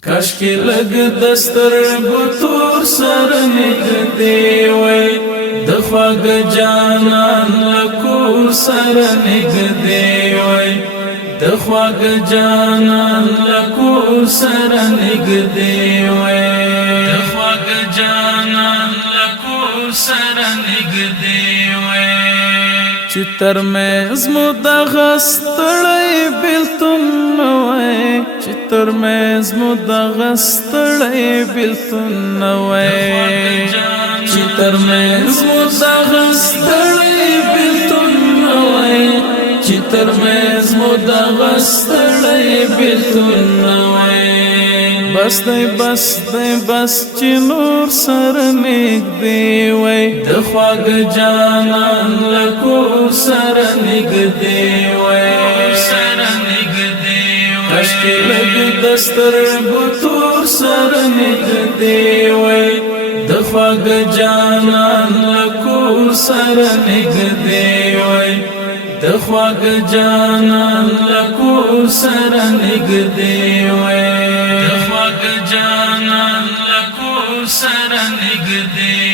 کاشکي لګ دستر بتور سر نګدې وای د خواږ جانان لکور سر نګدې وای د خواږ جانان لکور سر نګدې وای د خواږ جانان لکور سر نګدې وای چې تر مې زمو د غستړې بلتون وای چې تر مې زمو د غستړې بلتون وای چې تر مې زمو د غستړې بلتون وای چې تر مې زمو د غستړې بلتون وای بس دی بس چې نور سر نګدې وای د خواږ جانان لکور سر نګدې وای سر نګدې وای کاشکي لګ دستر بتور سر نګدې وای د خواږ جانان لکور سر نګدې وای د خواږ جانان لکور سر نګدې وای د خواږ جانان لکور سر نګدې